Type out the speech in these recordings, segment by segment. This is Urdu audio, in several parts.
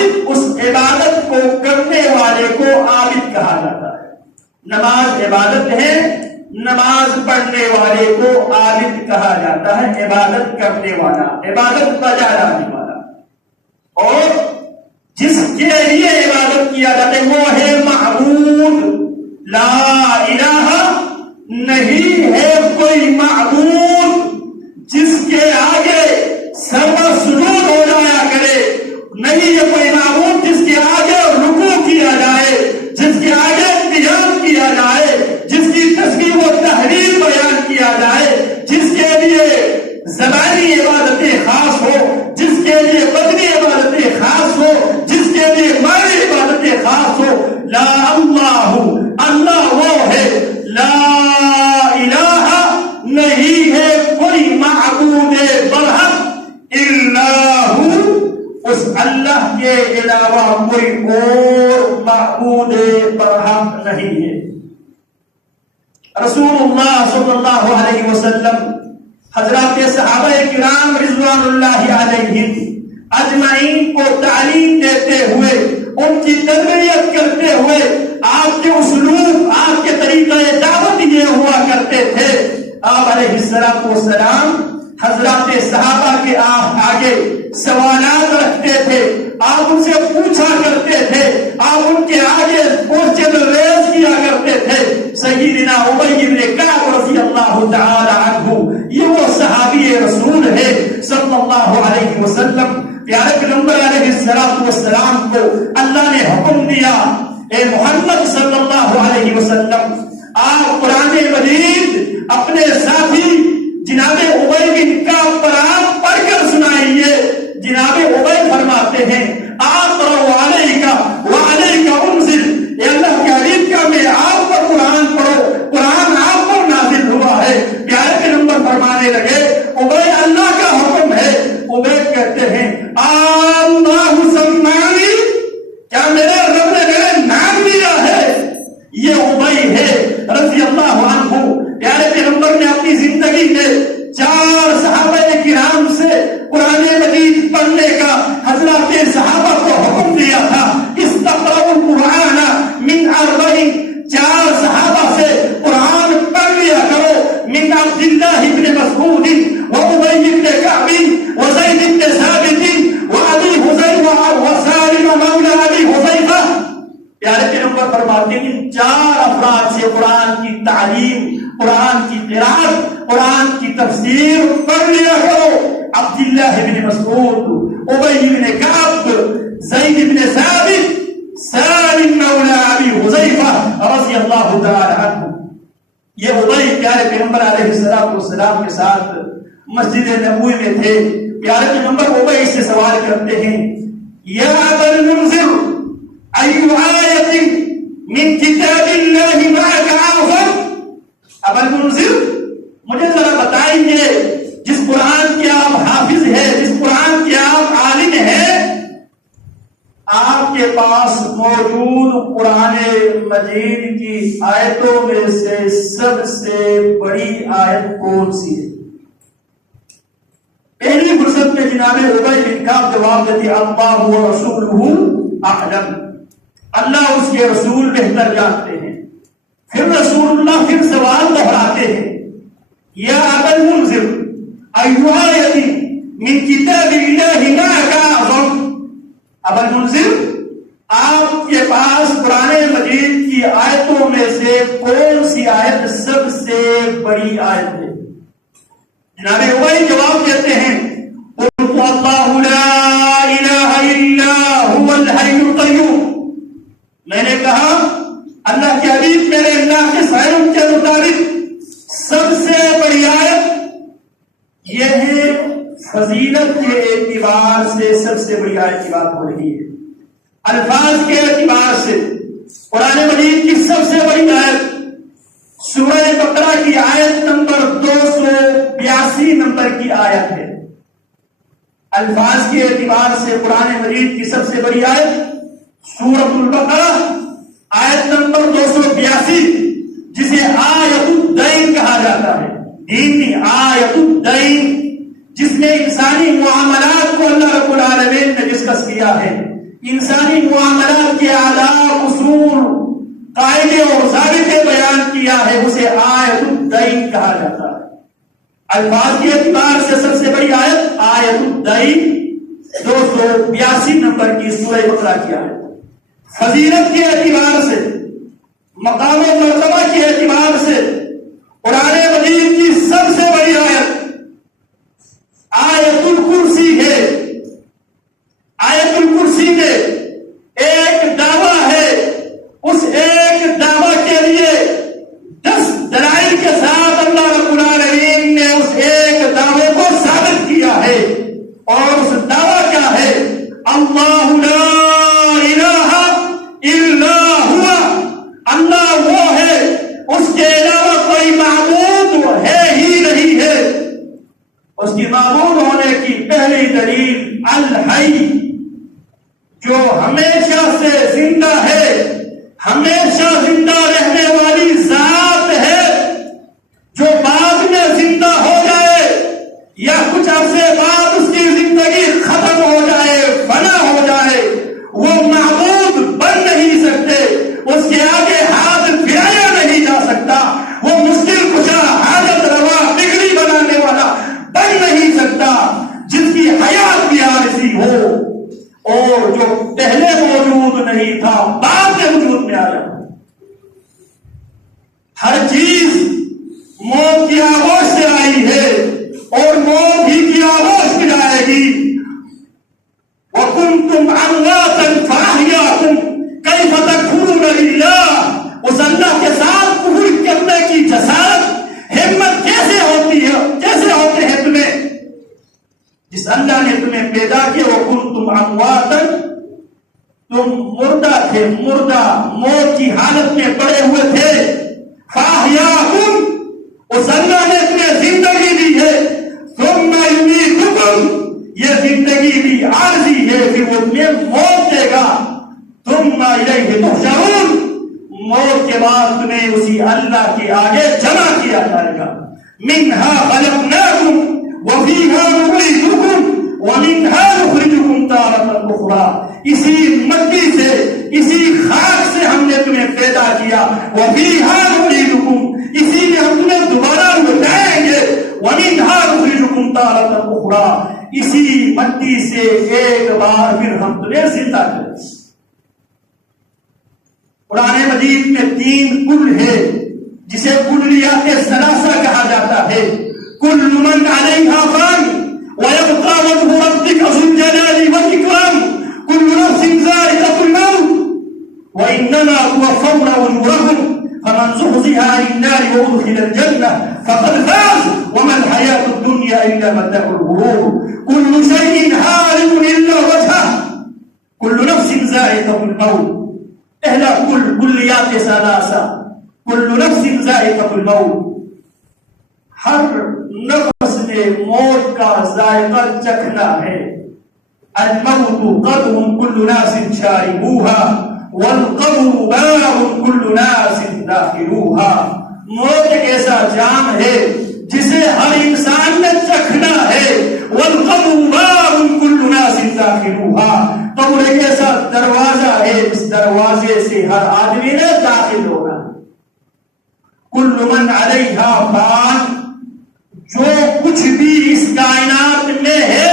عابد اس عبادت کو کرنے والے کو عابد کہا جاتا ہے. نماز عبادت ہے، نماز پڑھنے والے کو عابد کہا جاتا ہے، عبادت کرنے والا، عبادت بجا لانے والا. اور جس کے لیے عبادت کیا جاتا ہے وہ ہے معبود. لا الہ، نہیں ہے کوئی معبود جس کے آگے سر سجود ہو جایا کرے. نہیں ہے کوئی معبود جس کے آگے رکوع کیا جائے، جس کے آگے قیام کیا جائے، جس کی تسبیح و تحلیل بیان کیا جائے، جس کے لیے زبانی عبادتیں خاص ہو، جس کے لیے بدنی عبادتیں خاص ہو، جس کے لیے مالی عبادتیں خاص ہو. لا اللہ، اللہ وہ ہے. لا الہ، نہیں ہے کوئی معبود برحق الا ہو، اس اللہ کے علاوہ کوئی اور معبود برحق نہیں ہے. رسول اللہ صلی اللہ علیہ وسلم حضرات صحابہ کرام رضوان اللہ علیہم اجمعین کو تعلیم دیتے ہوئے، ان کی تربیت کرتے ہوئے، آپ کے اسلوب، آپ کے طریقہ دعوت یہ ہوا کرتے تھے. آپ علیہ السلام حضرات صحابہ کے آگے سوالات رکھتے تھے، آپ ان سے پوچھا کرتے تھے، آپ ان کے آگے کوسچن ریز کیا کرتے تھے. سیدنا ابی بن کعب رضی اللہ تعالی عنہ، یہ وہ صحابی رسول ہے صلی اللہ علیہ وسلم. پیارے پیغمبر علیہ السلام کو اللہ نے حکم دیا، اے محمد صلی اللہ علیہ وسلم، آپ قرآن مجید اپنے ساتھی جناب ابی بن کعب پر آپ پڑھ کر سنائیے. جناب ابی فرماتے ہیں اقرأ علیک وعلیک انزل، اے اللہ کے حبیب کا میں آپ پر قرآن پڑھو، قرآن آپ پر نازل ہوا ہے. پیارے پیغمبر فرمانے لگے ابی اللہ کا حکم ہے. ابی کہتے ہیں اللہ سمانی، کیا میرے رب نے میرے نام لیا ہے؟ یہ ابی ہے رضی اللہ عنہ. پیارے پیغمبر نے اپنی زندگی میں 4 صحابہ کرام سے قرآن مجید پڑھنے کا حضرات صحابہ کو حکم دیا تھا. استقرأوا القرآن من 4 صحابہ سے قرآن پڑھ لیا کرو. من عبد اللہ بن مسعود وابی بن کعب وزید بن ثابت وابی حذیفہ وسالم مولى ابی حذیفہ. پیارے پیغمبر فرماتے ہیں ان 4 افراد سے قرآن کی تعلیم، قرآن کی قرات، قرآن کی تفسیر پڑھ لیا کرو. عبداللہ بن مسعود، ابی بن کعب، زید بن ثابت، سالم مولى ابی حذیفہ رضی اللہ تعالی عنہ. یہ ابی پیارے پیغمبر علیہ السلام کے ساتھ مسجد نبوی میں تھے. پیارے پیغمبر ابی سے سوال کرتے ہیں یا ابا المنذر ای آیت من کتاب اللہ معک اعظم. ابا المنذر، مجھے ذرا بتائیں گے جس قرآن کے آپ حافظ ہیں، جس قرآن کے آپ عالم ہیں، آپ کے پاس موجود قرآن مجید کی آیتوں میں سے سب سے بڑی آیت کون سی ہے؟ پہلی فرصت میں جناب ابی بن کعب جواب دیتے اللہ ورسولہ اعلم، اللہ اس کے رسول بہتر جانتے ہیں. پھر رسول اللہ پھر سوال دہراتے ہیں یا ابا المنذر ای آیت من کتاب اللہ معک اعظم. ابا المنذر، آپ کے پاس قرآن مجید کی آیتوں میں سے کون سی آیت سب سے بڑی آیت ہے؟ جناب ابی جواب دیتے ہیں قلت اللہ لا الہ الا هو الحی القیوم. میں نے کہا اللہ کے حبیب میرے اللہ کے سائروں کے مطابق سب سے بڑی آیت یہ ہے، فضیلت کے اعتبار سے سب سے بڑی آیت کی بات ہو رہی ہے. الفاظ کے اعتبار سے قرآن مجید کی سب سے بڑی آیت سورہ بقرہ کی آیت نمبر 282 نمبر کی آیت ہے. الفاظ کے اعتبار سے قرآن مجید کی سب سے بڑی آیت سورۃ البقرہ آیت نمبر 282، جسے آیت الدین کہا جاتا ہے. دینی آیت الدین، جس میں انسانی معاملات کو اللہ رب العالمین نے ڈسکس کیا ہے. انسانی معاملات کے آداب، اصول، قاعدے اور ضابطے بیان کیا ہے، اسے آیت الدین کہا جاتا ہے۔ الفاظ کے اعتبار سے سب سے بڑی آیت آیت الدین 282 نمبر کی سورہ بقرہ کی آیت۔ فضیلت کے اعتبار سے، مقام و مرتبہ کے اعتبار سے قرآن مجید کی سب سے بڑی آیت آیت الکرسی ہے۔ آیت الکرسی میں ایک دعویٰ ہے، اس ایک دعویٰ کے لیے 10 دلائل کے ساتھ اللہ رب العالمین نے اس ایک دعوے کو ثابت کیا ہے، اور اس دعویٰ کیا ہے؟ اللہ لا الہ الا ہوا، اللہ وہ ہے، اس کے علاوہ کوئی معبود ہے ہی نہیں ہے۔ اس کی معبود ہونے کی پہلی دلیل الحی، جو ہمیشہ سے زندہ ہے، ہمیشہ زندہ رہنے والی ذات ہے، جو بعد میں زندہ ہو جائے یا کچھ عرصے بعد اس کی زندگی ختم ہو جائے، فنا ہو جائے، وہ معبود بن نہیں سکتے، اس کے آگے ہاتھ پھیرایا نہیں جا سکتا، وہ مشکل کشا، حاجت روا، بگڑی بنانے والا بن نہیں سکتا، جس کی حیات بھی عارضی ہو اور جو پہلے موجود نہیں تھا بعد میں وجود میں آیا۔ ہر چیز موت کی آغوش سے آئی ہے اور موت ہی کی آغوش میں جائے گی۔ وَكُنْتُمْ أَمْوَاتًا فَأَحْيَاكُمْ كَيْفَ تَكْفُرُونَ لِلَّهِ، اس اللہ کے ساتھ کفر کرنے کی جسارت، ہمت کیسے ہوتی ہے، کیسے ہوتے ہیں تمہیں، جس اللہ نے تمہیں پیدا کیا۔ وَكُنْتُمْ أَمْوَاتًا، تم مردہ تھے، مردہ موت کی حالت میں پڑے ہوئے تھے۔ فَأَحْيَاكُمْ، اس اللہ نے تمہیں زندگی دی ہے۔ ثُمَّ يُمِيتُكُمْ، یہ زندگی بھی عارضی ہے، پھر وہ تمہیں موت دے گا۔ ثُمَّ إِلَيْهِ تُحْشَرُونَ، موت کے بعد تمہیں اسی اللہ کے آگے جمع کیا جائے گا۔ مِنْهَا خَلَقْنَاكُمْ وَفِيهَا نُعِيدُكُمْ وَمِنْهَا نُخْرِجُكُمْ تَارَةً أُخْرَىٰ، اسی مٹی سے، اسی خاک سے ہم نے تمہیں پیدا کیا۔ وَفِيهَا نُعِيدُكُمْ، اسی میں ہم تمہیں دوبارہ لوٹائیں گے۔ وَمِنْهَا نُخْرِجُكُمْ تَارَةً أُخْرَىٰ، اسی مٹی سے ایک بار پھر ہم تمہیں زندہ کریں گے۔ قرآن مجید میں 3 کل ہے، جسے کلیات ثلاثہ کہا جاتا ہے۔ کل من علیہا فان ویبقى وجہ ربک ذو الجلال والإکرام، کل نفس ذائقۃ الموت وإنما توفون أجورکم فمن زحزح عن النار وأدخل الجنة فقد فاز وما الحياة الدنيا إلا متاع الغرور، كل شيء هالك إلا وجهه كل نفس ذائقة الموت۔ پہلا کل، کلیات ثلاثہ، کل نفس ذائقۃ الموت، ہر نفس نے موت کا ذائقہ چکھنا ہے۔ الموت قدر كل ناس شاربوها والقبر باب كل ناس داخلوها، موت ایک ایسا جام ہے جسے ہر انسان نے چکھنا ہے۔ والقبر باب كل ناس داخلوها، قبر ایک ایسا دروازہ ہے اس دروازے سے ہر آدمی نے داخل ہونا۔ کل من علیہا فان، جو کچھ بھی اس کائنات میں ہے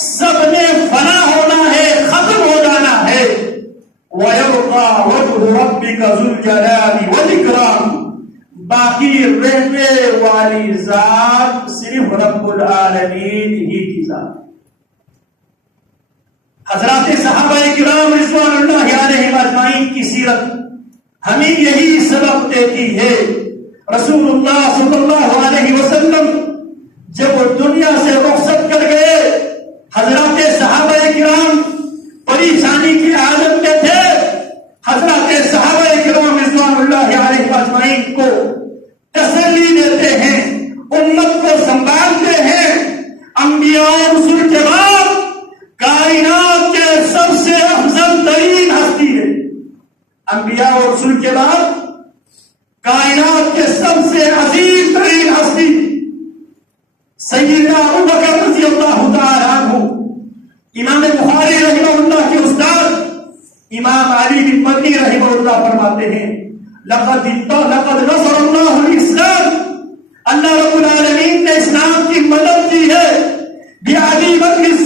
سب نے فنا ہونا ہے، ختم ہو جانا ہے۔ وَيَبْقَى وَجْهُ رَبِّكَ ذُو الْجَلَالِ وَالْإِكْرَامِ، باقی رہنے والی ذات صرف رب العالمین ہی کی ذات۔ حضرات صحابہ کرام رضوان اللہ علیہم اجمعین کی سیرت ہمیں یہی سبق دیتی ہے۔ رسول اللہ صلی اللہ علیہ وسلم جب وہ دنیا سے رخصت کر گئے، حضرات صحابہ کرام پریشانی کی حالت میں تھے۔ حضرات صحابہ کرام رضوان اللہ علیہ اجمعین کو تسلی دیتے ہیں، امت کو سنبھالتے ہیں۔ انبیاء اور رسول کے بعد کائنات کے سب سے افضل ترین ہستی ہے۔ انبیاء اور رسول کے بعد کائنات کے سب سے عظیم ترین ہستی سیدنا ابوبکر رضی اللہ تعالی عنہ، امام بخاری رحمہ اللہ کے استاد امام علی بن مدنی رحمہ اللہ فرماتے ہیں لقد نصر اللہ الاسلام، اللہ رب العالمین نے اسلام کی مدد کی ہے بعلی بکر